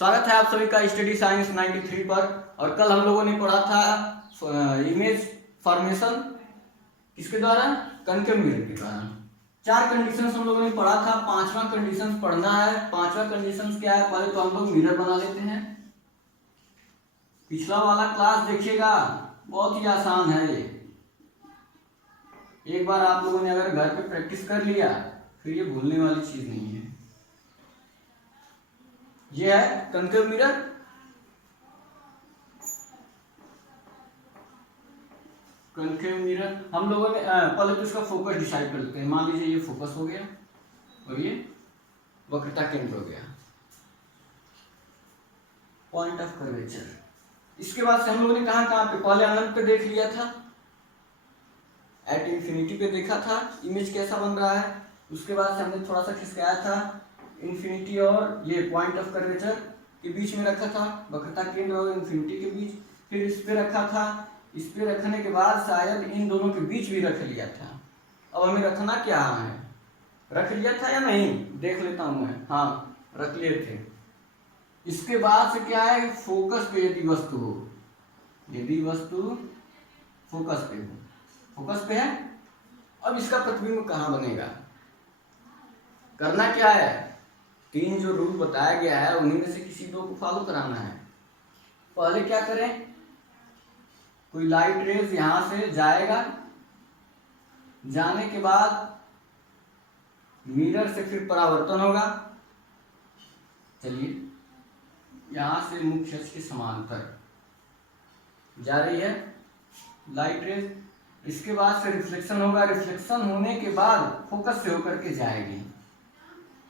स्वागत है आप सभी का स्टडी साइंस 93 पर। और कल हम लोगों ने पढ़ा था इमेज फॉर्मेशन किसके द्वारा, कनकेव मिरर के द्वारा। 4 कंडीशंस हम लोगों ने पढ़ा था, 5वां कंडीशंस पढ़ना है। 5वां कंडीशंस क्या है, पहले तो हम लोग मिरर बना लेते हैं। पिछला वाला क्लास देखिएगा, बहुत ही आसान है ये। एक बार आप लोगों ने अगर घर पे प्रैक्टिस कर लिया फिर ये भूलने वाली चीज नहीं है। ये है कनकेव मिरर। कनकेव मिरर हम लोगों ने पहले तो इसका फोकस डिसाइड कर लेते हैं। मान लीजिए ये फोकस हो गया और ये वक्रता केंद्र हो गया, पॉइंट ऑफ कर्वेचर। इसके बाद से हम लोगों ने कहां पे, पहले अनंत पे देख लिया था, एट इंफिनिटी पे देखा था इमेज कैसा बन रहा है। उसके बाद से हमने थोड़ा सा खिसकाया था, इंफिनिटी और ये पॉइंट ऑफ कर्वेचर के बीच में रखा था, वक्रता केंद्र और इंफिनिटी के बीच। फिर इस पे रखा था, इस पे रखने के बाद शायद इन दोनों के बीच भी रख लिया था। अब हमें रखना क्या है, रख लिया था या नहीं, देख लेता हूं मैं। हाँ, रख लिए थे। इसके बाद से क्या है, फोकस पे यदि वस्तु हो, यदि वस्तु फोकस पे हो, फोकस पे है। अब इसका प्रतिबिंब कहाँ बनेगा, करना क्या है, 3 जो रूल बताया गया है उन्हीं में से किसी 2 को फॉलो कराना है। पहले क्या करें, कोई लाइट रेज यहां से जाएगा, जाने के बाद मिरर से फिर परावर्तन होगा। चलिए, यहां से मुख्य अक्ष के समांतर जा रही है लाइट रेज। इसके बाद से रिफ्लेक्शन होगा, रिफ्लेक्शन होने के बाद फोकस से होकर के जाएगी।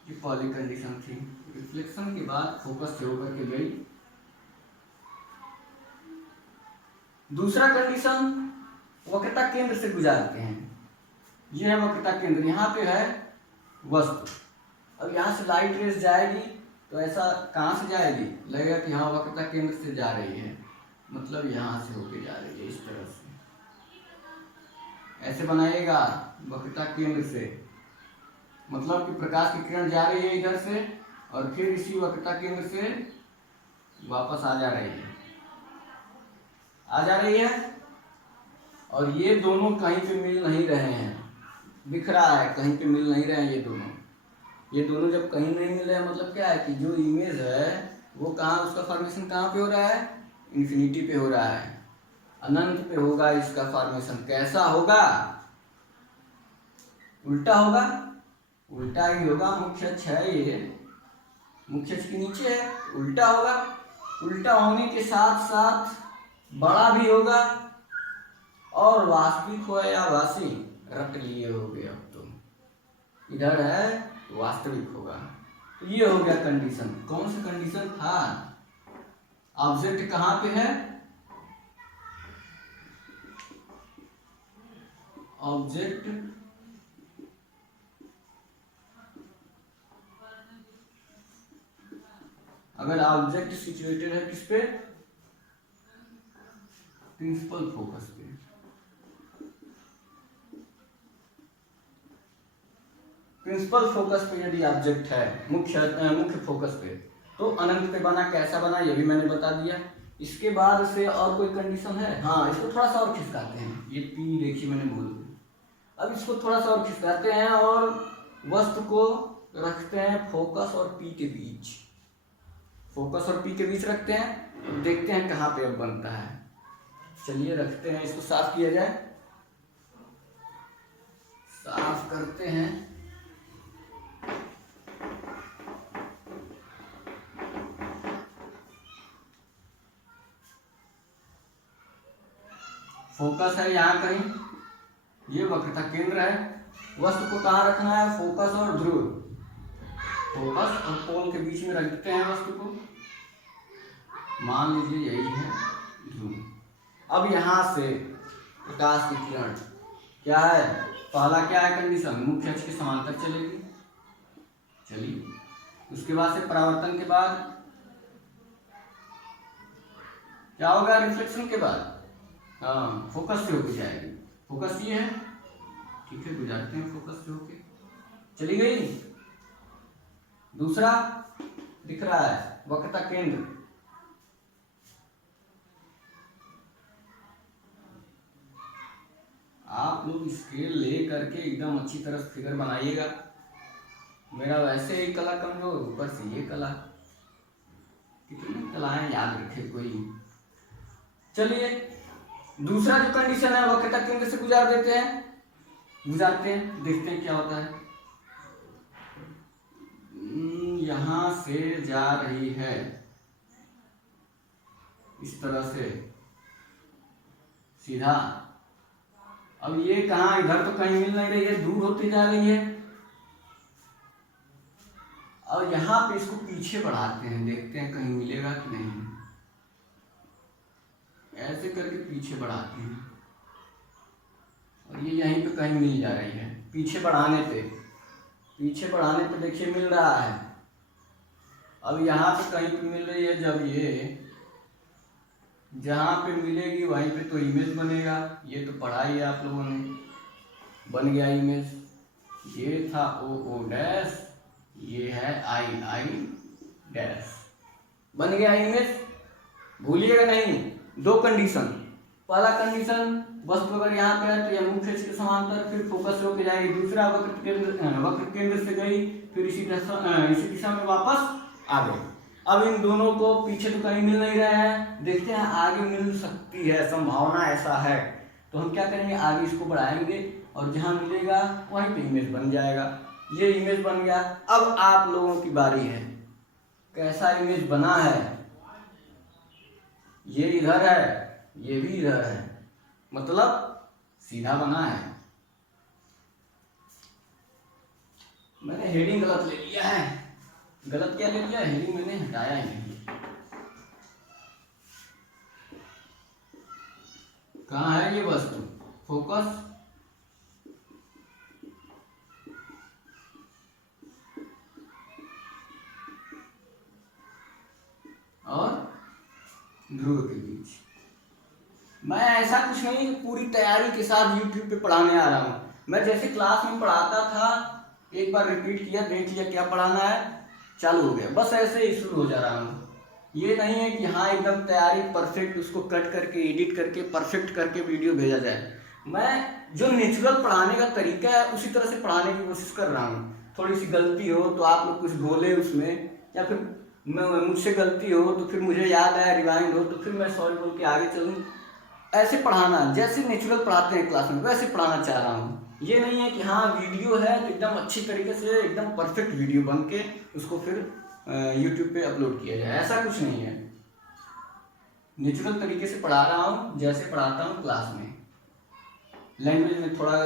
ये पहली कंडीशन थी, रिफ्लेक्शन के बाद फोकस से होकर के गई। दूसरा कंडीशन, वक्रता केंद्र से गुजारते हैं। ये है वक्रता केंद्र, यहाँ पे है वस्तु। अब यहाँ से लाइट रेस जाएगी तो ऐसा कहाँ से जाएगी, लगेगा कि हाँ वक्रता केंद्र से जा रही है, मतलब यहाँ से होके जा रही है, इस तरह से ऐसे बनाइएगा वक्रता केंद्र से, मतलब कि प्रकाश की किरण जा रही है इधर से और फिर इसी वक्रता केंद्र से वापस आ जा रही है, और ये दोनों कहीं पे मिल नहीं रहे हैं, दिख रहा है कहीं पे मिल नहीं रहे हैं ये दोनों जब कहीं नहीं मिल रहे हैं मतलब क्या है कि जो इमेज है वो कहाँ, उसका फॉर्मेशन कहाँ पे हो रहा है, इंफिनिटी पे हो रहा है, अनंत पे होगा इसका फॉर्मेशन। कैसा होगा, उल्टा होगा, उल्टा ही होगा। मुख्य अक्ष है ये, मुख्य अक्ष के नीचे है, उल्टा होगा। उल्टा होने के साथ साथ बड़ा भी होगा, और वास्तविक हो या आभासी रट लिए हो गए। अब तो इधर है वास्तविक होगा। तो ये हो गया कंडीशन। कौन सा कंडीशन था, ऑब्जेक्ट कहाँ पे है, ऑब्जेक्ट अगर ऑब्जेक्ट सिचुएटेड है किस पे, प्रिंसिपल फोकस पे। प्रिंसिपल फोकस पे यदि ऑब्जेक्ट है, मुख्य फोकस पे, तो अनंत पे बना। कैसा बना ये भी मैंने बता दिया। इसके बाद से और कोई कंडीशन है, हाँ इसको थोड़ा सा और खिसकाते हैं। ये पी देखिए मैंने बोल दिया। अब इसको थोड़ा सा और खिसकाते हैं और वस्तु को रखते हैं फोकस और पी के बीच, फोकस और पी के बीच रखते हैं। देखते हैं कहाँ पे अब बनता है। चलिए रखते हैं, इसको साफ किया जाए, साफ करते हैं। फोकस है यहाँ कहीं, ये वक्रता केंद्र है। वस्तु को कहाँ रखना है, फोकस और ध्रुव, फोकस और पोल के बीच में रखते हैं वस्तु को। मान लीजिए यही है ध्रुव। अब यहाँ से प्रकाश की किरण क्या है, पहला क्या है कंडीशन, मुख्य अक्ष के समांतर चलेगी। चलिए, उसके बाद से परावर्तन के बाद क्या होगा, रिफ्लेक्शन के बाद हाँ फोकस से होके जाएगी। फोकस ये है, ठीक है, गुजारते हैं फोकस से होके, चली गई। दूसरा दिख रहा है वक्रता केंद्र। आप लोग स्केल ले करके एकदम अच्छी तरह फिगर बनाइएगा। मेरा वैसे ही कला कमजोर, ऊपर से ये कला, कितनी कलाएं याद रखे कोई। चलिए दूसरा जो कंडीशन है वक्रता केंद्र से गुजारते हैं, देखते हैं क्या होता है। यहां से जा रही है इस तरह से सीधा। अब ये कहाँ, इधर तो कहीं मिल नहीं रही है, दूर होती जा रही है। और यहाँ पे इसको पीछे बढ़ाते हैं, देखते हैं कहीं मिलेगा कि नहीं। ऐसे करके पीछे बढ़ाते हैं और ये यहीं पे कहीं मिल जा रही है। पीछे बढ़ाने पे देखिए मिल रहा है। अब यहाँ पे कहीं पे मिल रही है, जब ये जहाँ पे मिलेगी वहीं पे तो इमेज बनेगा। ये तो पढ़ा ही है आप लोगों ने, बन गया इमेज। ये था ओ डैश, ये है आई डैश, बन गया इमेज। भूलिएगा नहीं, दो कंडीशन। पहला कंडीशन वस्तु अगर यहाँ पे है तो यह मुख्य अक्ष के समांतर फिर फोकस होकर जाएगी। दूसरा वक्र केंद्र से गई फिर इसी दिशा में वापस आ गई। अब इन दोनों को पीछे तो कहीं मिल नहीं रहे हैं, देखते हैं आगे मिल सकती है, संभावना ऐसा है। तो हम क्या करेंगे, आगे इसको बढ़ाएंगे और जहां मिलेगा वहीं पे इमेज बन जाएगा। ये इमेज बन गया। अब आप लोगों की बारी है, कैसा इमेज बना है। ये इधर है, ये भी इधर है, मतलब सीधा बना है। मैंने हेडिंग गलत ले लिया है। गलत क्या ले लिया, हेडिंग मैंने हटाया ही नहीं। कहाँ है ये वस्तु, फोकस। और ध्रुव के बीच। मैं ऐसा कुछ नहीं पूरी तैयारी के साथ YouTube पे पढ़ाने आ रहा हूँ। मैं जैसे क्लास में पढ़ाता था, एक बार रिपीट किया, देख लिया क्या पढ़ाना है, चालू हो गया, बस ऐसे ही शुरू हो जा रहा हूँ। ये नहीं है कि हाँ एकदम तैयारी परफेक्ट, उसको कट करके एडिट करके परफेक्ट करके वीडियो भेजा जाए। मैं जो नेचुरल पढ़ाने का तरीका है उसी तरह से पढ़ाने की कोशिश कर रहा हूँ। थोड़ी सी गलती हो तो आप लोग कुछ बोले उसमें, या फिर मुझसे गलती हो तो फिर मुझे याद आया, रिवाइंड हो तो फिर मैं सॉरी बोल के आगे चलूँ। ऐसे पढ़ाना, जैसे नेचुरल पढ़ाते हैं क्लास में वैसे पढ़ाना चाह रहा हूँ। ये नहीं है कि हाँ वीडियो है तो एकदम अच्छी तरीके से एकदम परफेक्ट वीडियो बन के उसको फिर YouTube पे अपलोड किया जाए, ऐसा कुछ नहीं है। नेचुरल तरीके से पढ़ा रहा हूँ, जैसे पढ़ाता हूँ क्लास में। लैंग्वेज में थोड़ा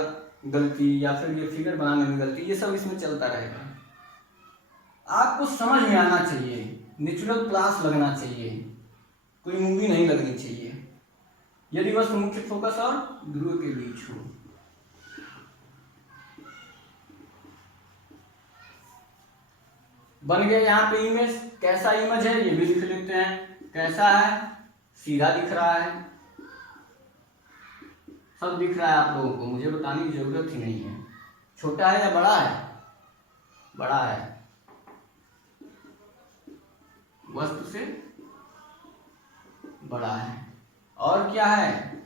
गलती या फिर ये फिगर बनाने में गलती, ये सब इसमें चलता रहेगा। आपको समझ में आना चाहिए, नेचुरल क्लास लगना चाहिए, कोई मूवी नहीं लगनी चाहिए। यदि बस मुख्य फोकस और ध्रुव के बीच हो। बन गया यहाँ पे इमेज। कैसा इमेज है ये भी लिख लेते हैं। कैसा है, सीधा दिख रहा है, सब दिख रहा है आप लोगों को, मुझे बताने की जरूरत ही नहीं है। छोटा है या बड़ा है, बड़ा है, वस्तु से बड़ा है। और क्या है,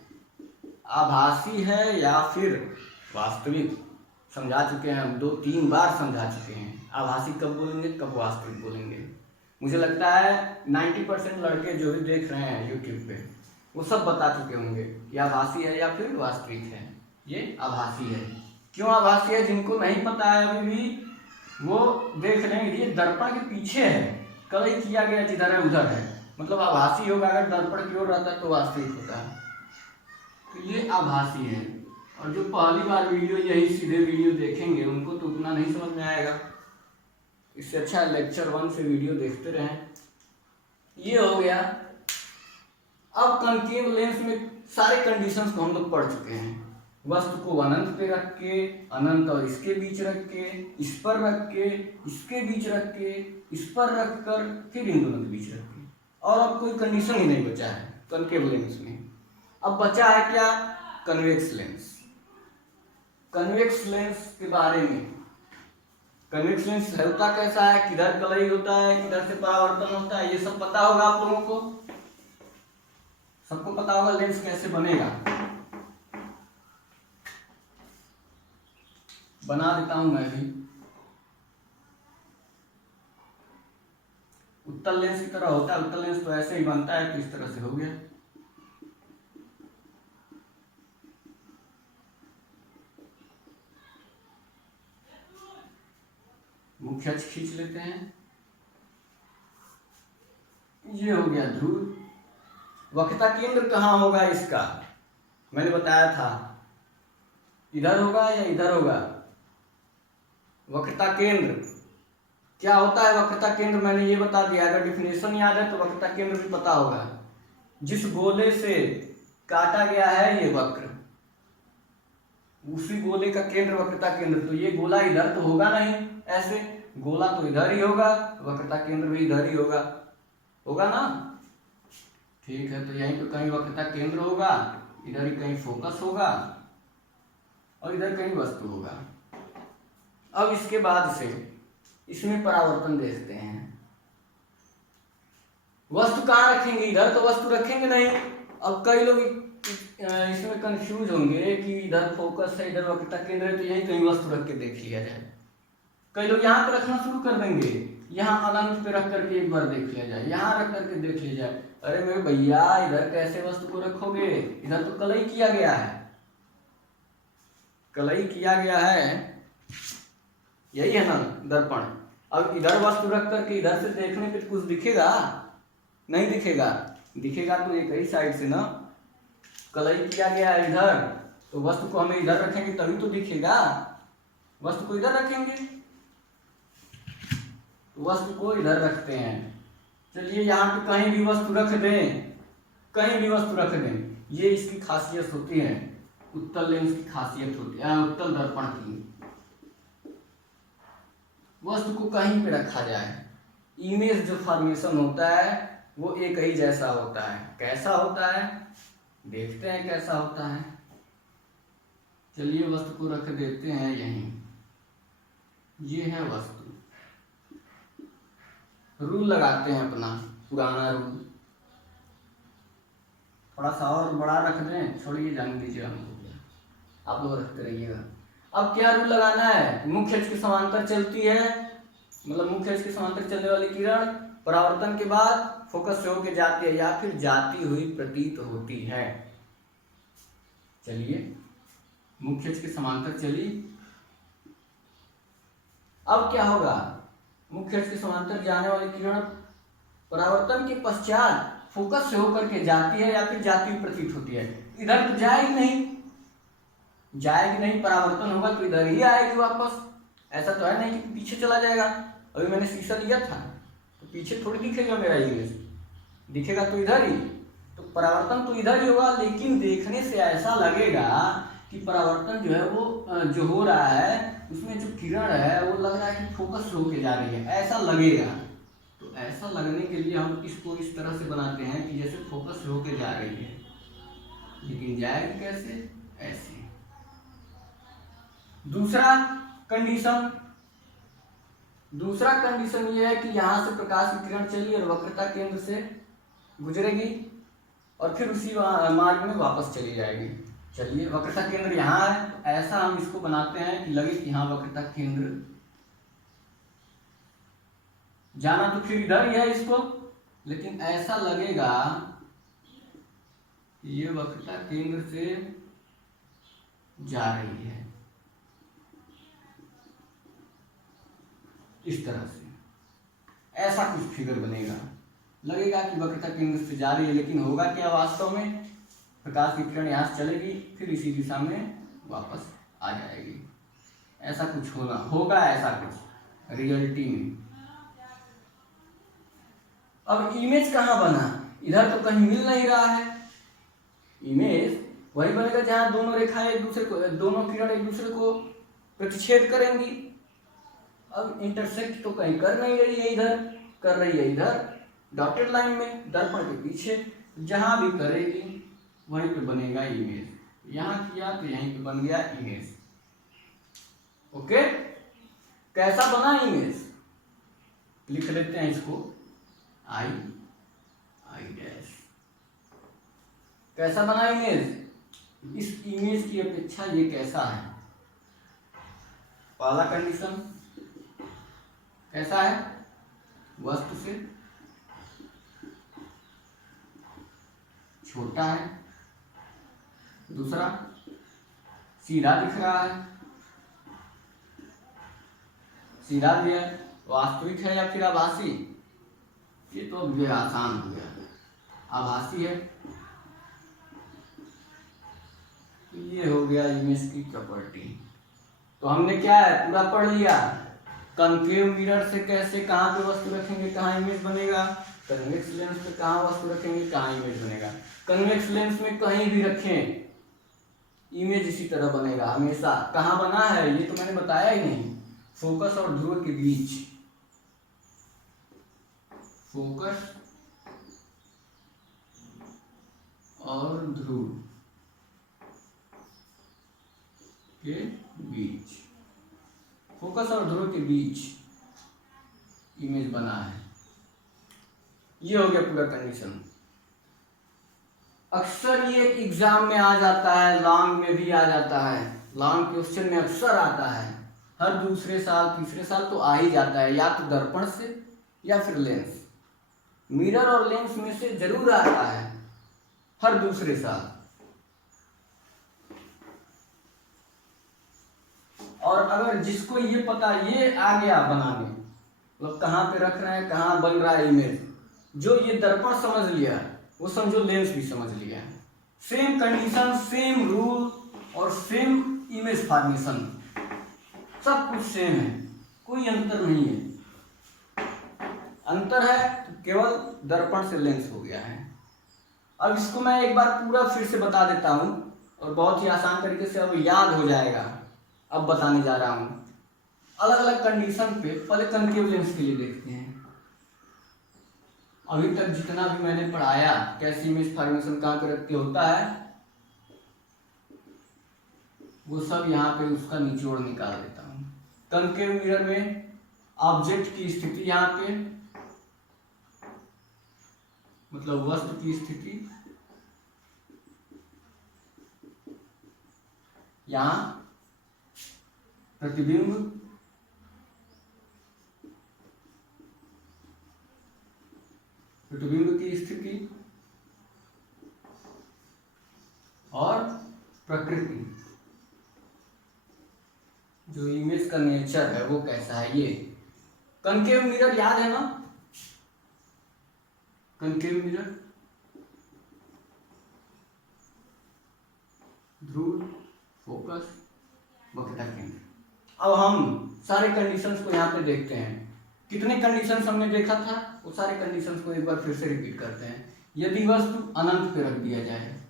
आभासी है या फिर वास्तविक, समझा चुके हैं हम, 2-3 बार समझा चुके हैं। आभासी कब बोलेंगे, कब वास्तविक बोलेंगे। मुझे लगता है 90% लड़के जो भी देख रहे हैं YouTube पे वो सब बता चुके होंगे कि आभासी है या फिर वास्तविक है। ये आभासी है। क्यों आभासी है, जिनको नहीं पता है अभी भी वो देख रहे हैं। ये दर्पण के पीछे है, कलई किया गया, जिधर है उधर है, मतलब आभासी होगा। अगर दर्पण की ओर रहता है तो वास्तविक होता है। तो ये आभासी है। और जो पहली बार वीडियो यही सीधे वीडियो देखेंगे उनको तो उतना नहीं समझ में आएगा। इससे अच्छा लेक्चर 1 से वीडियो देखते रहें। ये हो गया। अब कनकेव लेंस में सारे कंडीशंस को हम लोग पढ़ चुके हैं। वस्तु को अनंत पे रख के, अनंत और इसके बीच रख के, इस पर रख के, इसके बीच रख के, इस पर रख कर, फिर इन दोनों के बीच रख के। और अब कोई कंडीशन ही नहीं बचा है कनकेव लेंस में। अब बचा है क्या, कन्वेक्स लेंस। कन्वेक्स लेंस के बारे में कन्वेक्स लेंस होता कैसा है, किधर कलई होता है, किधर से परावर्तन होता है, ये सब पता होगा आप लोगों को, सबको पता होगा लेंस कैसे बनेगा। बना देता हूं मैं भी। उत्तल लेंस की तरह होता है, उत्तल लेंस तो ऐसे ही बनता है, तो इस तरह से हो गया। मुख्य अक्ष खींच लेते हैं, ये हो गया ध्रुव। वक्रता केंद्र कहाँ होगा इसका, मैंने बताया था इधर होगा या इधर होगा। वक्रता केंद्र क्या होता है, वक्रता केंद्र मैंने ये बता दिया, अगर डिफिनेशन याद है तो वक्रता केंद्र भी पता होगा। जिस गोले से काटा गया है ये वक्र, उसी गोले का केंद्र वक्रता केंद्र। तो ये गोला इधर तो होगा नहीं, ऐसे गोला तो इधर ही होगा, वक्रता केंद्र भी इधर ही होगा, होगा ना। ठीक है, तो यहीं पे कहीं वक्रता केंद्र होगा, इधर ही कहीं फोकस होगा और इधर कहीं वस्तु होगा। अब इसके बाद से इसमें परावर्तन देखते हैं। वस्तु कहाँ रखेंगे, इधर तो वस्तु रखेंगे नहीं। अब कई लोग इसमें कंफ्यूज होंगे कि इधर फोकस है, इधर वक्रता केंद्र है, तो यही कहीं वस्तु रख के देख लिया जाए। कई लोग यहाँ पे रखना शुरू कर देंगे, यहाँ अनंत पे रख करके एक बार देख लिया जाए, यहाँ रख करके देख लिया जाए। अरे मेरे भैया, इधर कैसे वस्तु को रखोगे, इधर तो कलई किया गया है, कलई किया गया है, यही है ना दर्पण। अब इधर वस्तु रख करके इधर से देखने पे कुछ दिखेगा नहीं, दिखेगा, दिखेगा तो एक ही साइड से ना, कलई किया गया है इधर, तो वस्तु को हमें इधर रखेंगे तभी तो दिखेगा। वस्तु को इधर रखेंगे, तो वस्तु को इधर रखते हैं। चलिए यहाँ पे कहीं भी वस्तु रख दें, कहीं भी वस्तु रख दें, ये इसकी खासियत होती है, उत्तल लेंस की खासियत होती है, उत्तल दर्पण की। वस्तु को कहीं पे रखा जाए, इमेज जो फॉर्मेशन होता है वो एक ही जैसा होता है। कैसा होता है देखते हैं, कैसा होता है। चलिए वस्तु को रख देते हैं यहीं, ये है वस्तु। रूल लगाते हैं अपना पुराना रूल, थोड़ा सा और बड़ा रख दें, छोड़िए जाने दीजिए, आप लोग रखते रहिएगा। अब क्या रूल लगाना है, मुख्य अक्ष की समांतर चलती है, मतलब मुख्य अक्ष की समांतर चलने वाली किरण परावर्तन के बाद फोकस से होकर जाती है या फिर जाती हुई प्रतीत होती है। चलिए मुख्य अक्ष के समांतर चली, अब क्या होगा, मुख्य अक्ष के समांतर जाने वाली किरण परावर्तन के पश्चात फोकस से होकर के जाती है या फिर जाती हुई प्रतीत होती है। इधर तो जाएगी नहीं, जाएगी नहीं, परावर्तन होगा तो इधर ही आएगी वापस। ऐसा तो है नहीं कि पीछे चला जाएगा। अभी मैंने शीशा लिया था तो पीछे थोड़ी दिखेगा मेरा इमेज, दिखेगा तो इधर ही, तो परावर्तन तो इधर ही होगा। लेकिन देखने से ऐसा लगेगा कि परावर्तन जो है वो जो हो रहा है उसमें जो किरण है वो लग रहा है कि फोकस होके जा रही है, ऐसा लगेगा। तो ऐसा लगने के लिए हम इसको इस तरह से बनाते हैं कि जैसे फोकस होके जा रही है, लेकिन जाएगी कैसे, ऐसे। दूसरा कंडीशन ये है कि यहाँ से प्रकाश की किरण चली और वक्रता केंद्र से गुजरेगी और फिर उसी मार्ग में वापस चली जाएगी। चलिए वक्रता केंद्र यहाँ है, तो ऐसा हम इसको बनाते हैं कि लगे कि हाँ वक्रता केंद्र जाना तो फिर इधर ही है इसको, लेकिन ऐसा लगेगा कि ये वक्रता केंद्र से जा रही है, इस तरह से ऐसा कुछ फिगर बनेगा। लगेगा कि वक्रता केंद्र से जा रही है, लेकिन होगा क्या वास्तव में, प्रकाश की किरण यहाँ से चलेगी फिर इसी दिशा में वापस आ जाएगी। ऐसा कुछ होगा ऐसा कुछ रियलिटी में। अब इमेज कहाँ बना, इधर तो कहीं मिल नहीं रहा है। इमेज वही बनेगा जहाँ दोनों रेखाएं एक दूसरे को, दोनों किरण एक दूसरे को प्रतिच्छेद करेंगी। अब इंटरसेक्ट तो कहीं कर नहीं रही है, इधर कर रही है, इधर डॉटेड लाइन में दर्पण के पीछे, जहां भी करेगी वहीं पे बनेगा इमेज। यहां किया तो यहीं पे बन गया इमेज। ओके, कैसा बना इमेज, लिख लेते हैं इसको आई डैश। कैसा बना इमेज, इस इमेज की अपेक्षा ये कैसा है। पहला कंडीशन कैसा है, वस्तु से छोटा है। दूसरा सीधा दिख रहा है, सीधा भी है, वास्तविक है या फिर आभासी, ये तो अब आसान हो गया, आभासी है। तो ये हो गया इमेज की प्रॉपर्टी। तो हमने क्या है पूरा पढ़ लिया, कनकेव मिरर से कैसे कहाँ पे वस्तु रखेंगे कहाँ इमेज बनेगा, कन्वेक्स लेंस पे कहाँ वस्तु रखेंगे कहाँ इमेज बनेगा। कन्वेक्स लेंस में कहीं भी रखें इमेज इसी तरह बनेगा हमेशा। कहाँ बना है ये तो मैंने बताया ही नहीं, फोकस और ध्रुव के बीच, फोकस और ध्रुव के बीच, फोकस और ध्रुव के बीच इमेज बना है। ये हो गया पूरा कंडीशन। अक्सर ये एग्जाम में आ जाता है, लॉन्ग में भी आ जाता है, लॉन्ग क्वेश्चन में अक्सर आता है, हर दूसरे साल तीसरे साल तो आ ही जाता है, या तो दर्पण से या फिर लेंस, मिरर और लेंस में से जरूर आता है हर दूसरे साल। और अगर जिसको ये पता ये आ गया बनाने, मतलब कहाँ पे रख रहे हैं कहाँ बन रहा है इमेज, जो ये दर्पण समझ लिया वो समझो लेंस भी समझ लिया। सेम कंडीशन, सेम रूल और सेम इमेज फॉर्मेशन, सब कुछ सेम है, कोई अंतर नहीं है। अंतर है तो केवल दर्पण से लेंस हो गया है। अब इसको मैं एक बार पूरा फिर से बता देता हूँ और बहुत ही आसान तरीके से अब याद हो जाएगा। अब बताने जा रहा हूँ अलग अलग कंडीशन पे। पहले कनकेव लेंस के लिए देखते हैं। अभी तक जितना भी मैंने पढ़ाया कैसे इमेज फॉर्मेशन कहाँ पे रख के होता है, वो सब यहाँ पे उसका निचोड़ निकाल देता हूँ। कनकेव मिरर में ऑब्जेक्ट की स्थिति यहाँ पे, मतलब वस्तु की स्थिति यहाँ, प्रतिबिंब की स्थिति और प्रकृति, जो इमेज का नेचर है वो कैसा है। ये कनकेव मिरर याद है ना, कनकेव मिरर, ध्रुव, फोकस, वक्रता केंद्र। अब हम सारे कंडीशंस को यहाँ पे देखते हैं। कितने कंडीशंस हमने देखा था, वो सारे कंडीशंस को एक बार फिर से रिपीट करते हैं। यदि वस्तु अनंत पे रख दिया जाए,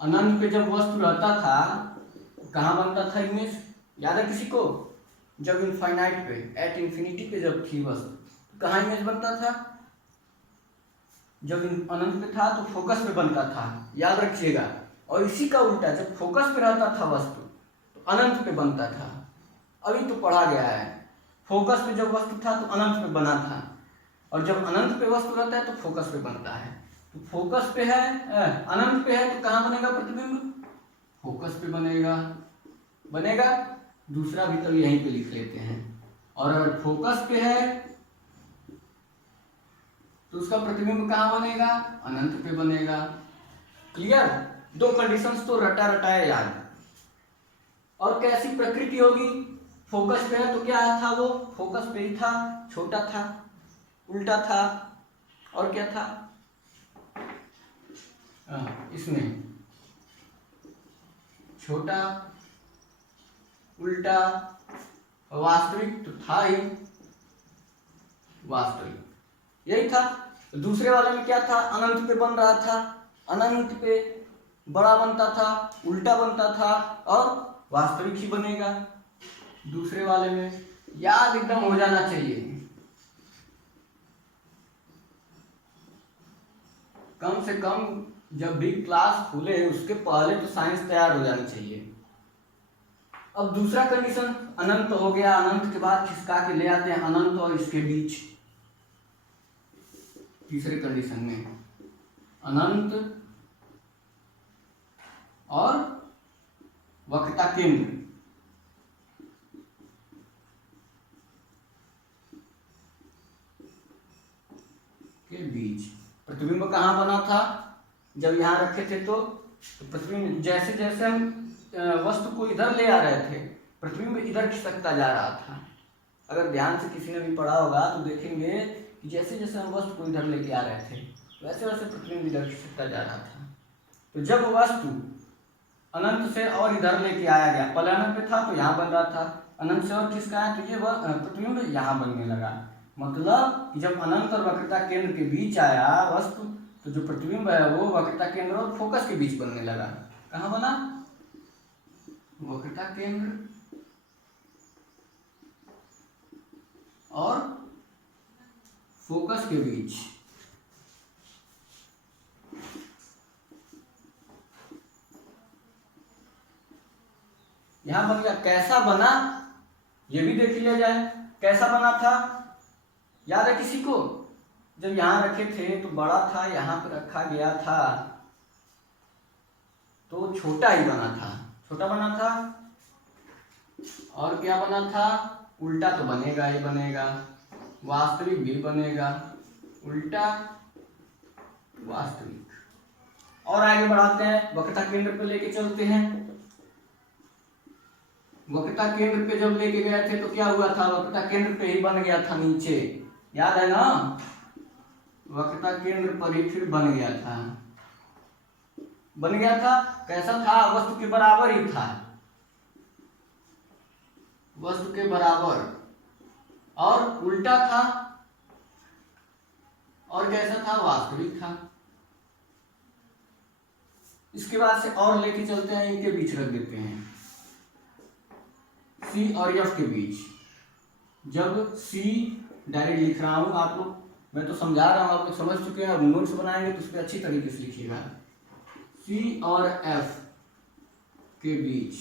अनंत पे जब वस्तु रहता था कहाँ बनता था इमेज, याद है किसी को? जब इनफाइनाइट पे, एट इंफिनिटी पे जब थी वस्तु कहाँ इमेज बनता था? जब अनंत पे था तो फोकस पे बनता था, याद रखिएगा। और इसी का उल्टा, जब फोकस पे रहता था वस्तु तो अनंत पे बनता था। अभी तो पढ़ा गया है, फोकस पे जब वस्तु था तो अनंत पे बना था, और जब अनंत पे वस्तु रहता है तो फोकस पे बनता है। तो फोकस पे है, अनंत पे है तो कहाँ बनेगा प्रतिबिंब? फोकस पे बनेगा। दूसरा भी तो यहीं पे लिख लेते हैं। और अगर फोकस पे है तो उसका प्रतिबिंब कहाँ बनेगा? अनंत पे बनेगा। क्लियर? दो कंडीशंस तो रटा रटाया याद। और कैसी प्रकृति होगी? फोकस पे है तो क्या था वो? फोकस पे ही था, छोटा था, उल्टा था, और क्या था इसमें? छोटा, उल्टा, वास्तविक तो था ही, वास्तविक यही था। दूसरे वाले में क्या था? अनंत पे बन रहा था, अनंत पे बड़ा बनता था, उल्टा बनता था, और वास्तविक ही बनेगा। दूसरे वाले में याद एकदम हो जाना चाहिए, कम से कम जब भी क्लास खुले उसके पहले तो साइंस तैयार हो जानी चाहिए। अब दूसरा कंडीशन अनंत हो गया, अनंत के बाद खिसका के ले आते हैं अनंत और इसके बीच। तीसरे कंडीशन में अनंत और वक्रता केंद्र के बीच प्रतिबिंब कहाँ बना था? जब यहाँ रखे थे तो प्रतिबिंब जैसे जैसे हम वस्तु को इधर ले आ रहे थे प्रतिबिंब इधर खिसकता जा रहा था। अगर ध्यान से किसी ने भी पढ़ा होगा तो देखेंगे कि जैसे जैसे हम वस्तु को इधर लेके आ रहे थे वैसे वैसे प्रतिबिंब इधर खिसकता जा रहा था। तो जब वस्तु अनंत से और इधर लेके आया गया, पहले अनंत पे था तो यहाँ बन रहा था, अनंत से और खिसकाया तो ये प्रतिबिंब यहाँ बनने लगा। मतलब कि जब अनंत और वक्रता केंद्र के बीच आया वस्तु तो जो प्रतिबिंब है वो वक्रता केंद्र और फोकस के बीच बनने लगा। कहाँ बना? वक्रता केंद्र और फोकस के बीच। यहां बन गया। कैसा बना ये भी देख लिया जाए। कैसा बना था याद है किसी को? जब यहां रखे थे तो बड़ा था, यहां पर रखा गया था तो छोटा ही बना था, छोटा बना था। और क्या बना था? उल्टा तो बनेगा ही बनेगा, वास्तविक भी बनेगा, उल्टा वास्तविक। और आगे बढ़ाते हैं, वक्रता केंद्र पे लेके चलते हैं। वक्रता केंद्र पे जब लेके गए थे तो क्या हुआ था? वक्रता केंद्र पे ही बन गया था नीचे, याद है ना? वक्रता केंद्र पर ही फिर बन गया था। बन गया था कैसा था? वस्तु के बराबर ही था, वस्तु के बराबर, और उल्टा था, और कैसा था? वास्तविक था। इसके बाद से और लेके चलते हैं, इनके बीच रख देते हैं C और F के बीच। जब C डायरेक्ट लिख रहा हूं, आप लोग, मैं तो समझा रहा हूं, आप लोग समझ चुके हैं। अब नोट्स बनाएंगे तो उस पर अच्छी तरीके से लिखिएगा। C और F के बीच।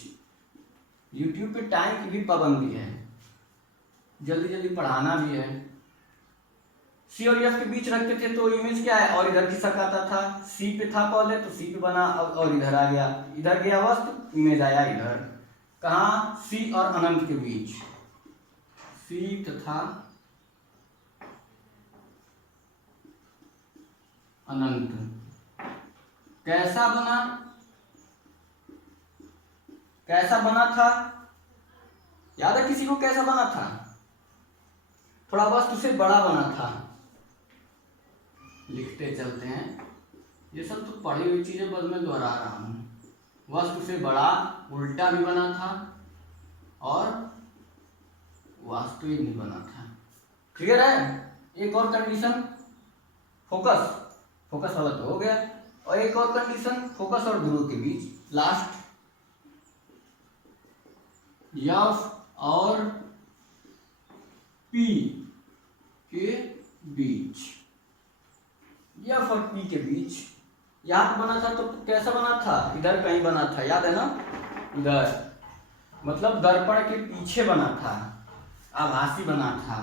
YouTube पे टाइम की भी पाबंदी है, जल्दी जल्दी पढ़ाना भी है। C और F के बीच रखते थे तो इमेज क्या है? और इधर खिसकाता था। C पे था पहले तो C पे बना, और इधर आ गया, इधर गया वस्तु, इमेज आया इधर। कहाँ? C और अनंत के बीच, C तथा अनंत। कैसा बना? कैसा बना था याद है किसी को? कैसा बना था? थोड़ा वस्तु से बड़ा बना था। लिखते चलते हैं, ये सब तो पढ़ी हुई चीजें बस मैं दोहरा रहा हूं। वस्तु से बड़ा, उल्टा भी बना था और वास्तविक भी बना था। क्लियर है? एक और कंडीशन, फोकस, फोकस वाला तो हो गया। और एक और कंडीशन, फोकस और ध्रुव के बीच, लास्ट, F और P के बीच, F और P के बीच। यहां पर बना था तो कैसा बना था? इधर कहीं बना था, याद है ना? इधर, मतलब दर्पण के पीछे बना था, आभासी बना था।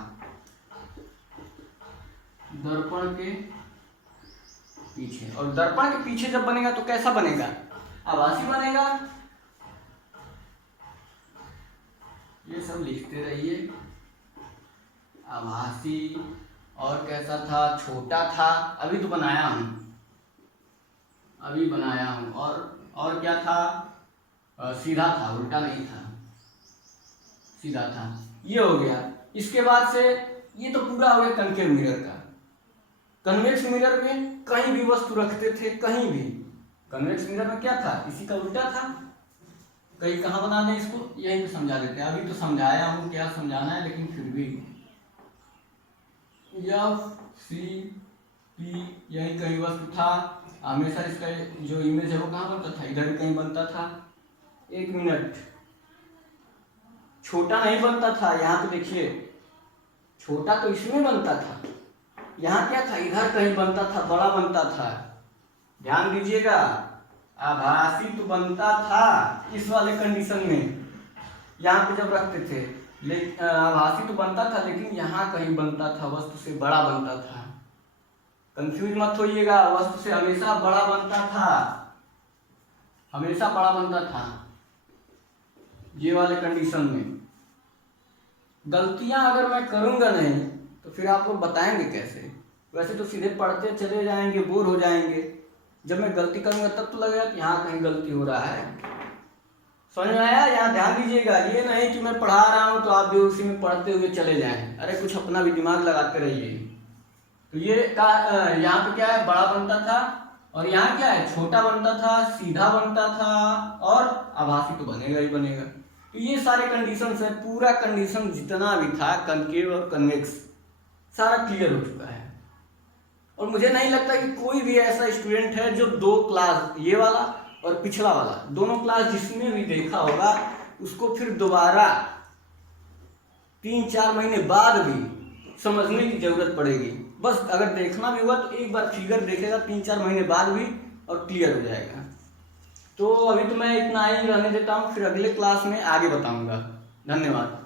दर्पण के पीछे। और दर्पण के पीछे जब बनेगा तो कैसा बनेगा? आभासी बनेगा। ये सब लिखते रहिए। आभासी, और कैसा था? छोटा था, अभी तो बनाया हूं, अभी बनाया हूं। और क्या था? सीधा था, उल्टा नहीं था, सीधा था। ये हो गया। इसके बाद से ये तो पूरा हो गया कनकेव मिरर का। कन्वेक्स मिरर में कहीं भी वस्तु रखते थे, कहीं भी। कन्वेक्स मिरर में क्या था? इसी का उल्टा था। कहीं कहाँ बना दें इसको, यही तो समझा देते हैं। अभी तो समझाया हूँ, क्या समझाना है, लेकिन फिर भी F C P यही कहीं वस्तु था। हमेशा इसका जो इमेज है वो कहाँ बनता था? इधर कहीं बनता था। एक मिनट, छोटा नहीं बनता था। यहाँ पे देखिए, छोटा तो इसमें बनता था, यहाँ क्या था? इधर कहीं बनता था, बड़ा बनता था। ध्यान दीजिएगा, आभासी तो बनता था इस वाले कंडीशन में, यहाँ पे जब रखते थे, लेकिन आभासी तो बनता था, लेकिन यहाँ कहीं बनता था, वस्तु से बड़ा बनता था। कंफ्यूज मत होइएगा, वस्तु से हमेशा बड़ा बनता था, हमेशा बड़ा बनता था। ये वाले कंडीशन में गलतियां अगर मैं करूंगा नहीं तो फिर आप लोग बताएंगे कैसे? वैसे तो सीधे पढ़ते चले जाएंगे, बोर हो जाएंगे। जब मैं गलती करूंगा तब तो लगेगा कि यहाँ कहीं गलती हो रहा है। समझ में आया? यहाँ ध्यान दीजिएगा, ये नहीं कि मैं पढ़ा रहा हूँ तो आप भी उसी में पढ़ते हुए चले जाएं। अरे कुछ अपना भी दिमाग लगाते रहिए। तो ये यहाँ पे क्या है, बड़ा बनता था, और यहाँ क्या है, छोटा बनता था, सीधा बनता था, और आभासी तो बनेगा ही बनेगा। तो ये सारे कंडीशंस है, पूरा कंडीशन जितना भी था कनकेव और कन्वेक्स सारा क्लियर हो चुका है। और मुझे नहीं लगता कि कोई भी ऐसा स्टूडेंट है जो 2 क्लास, ये वाला और पिछला वाला, दोनों क्लास जिसने भी देखा होगा उसको फिर दोबारा 3-4 महीने बाद भी समझने की जरूरत पड़ेगी। बस अगर देखना भी हुआ तो एक बार फिगर देखेगा 3-4 महीने बाद भी, और क्लियर हो जाएगा। तो अभी तो मैं इतना ही रहने देता हूँ, फिर अगले क्लास में आगे बताऊंगा। धन्यवाद।